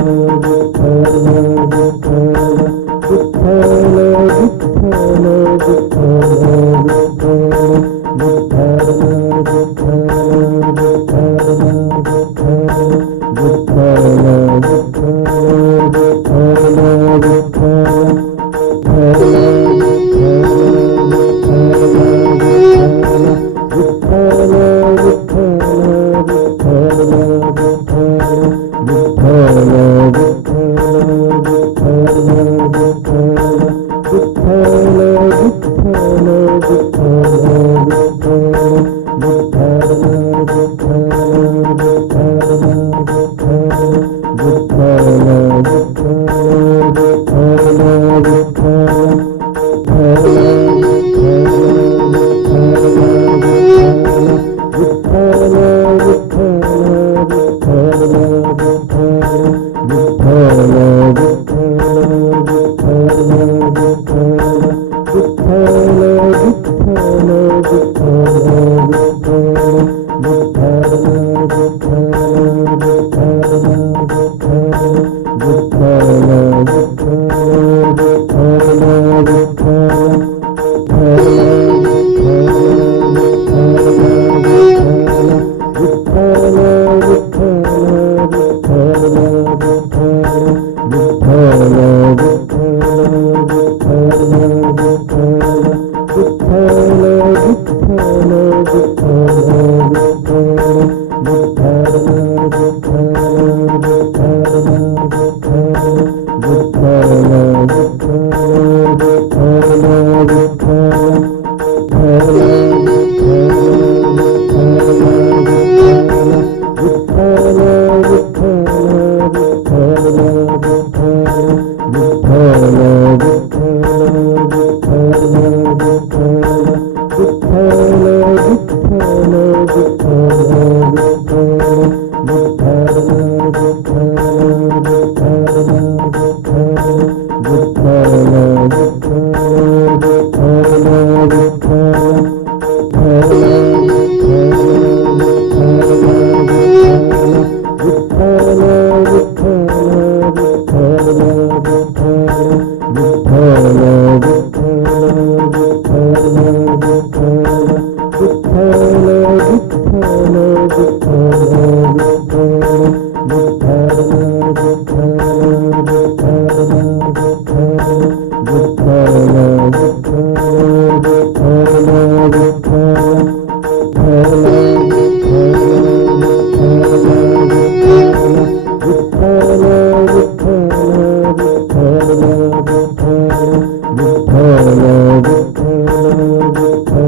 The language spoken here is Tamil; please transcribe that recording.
ಹೋಗ Hallelujah. subscribe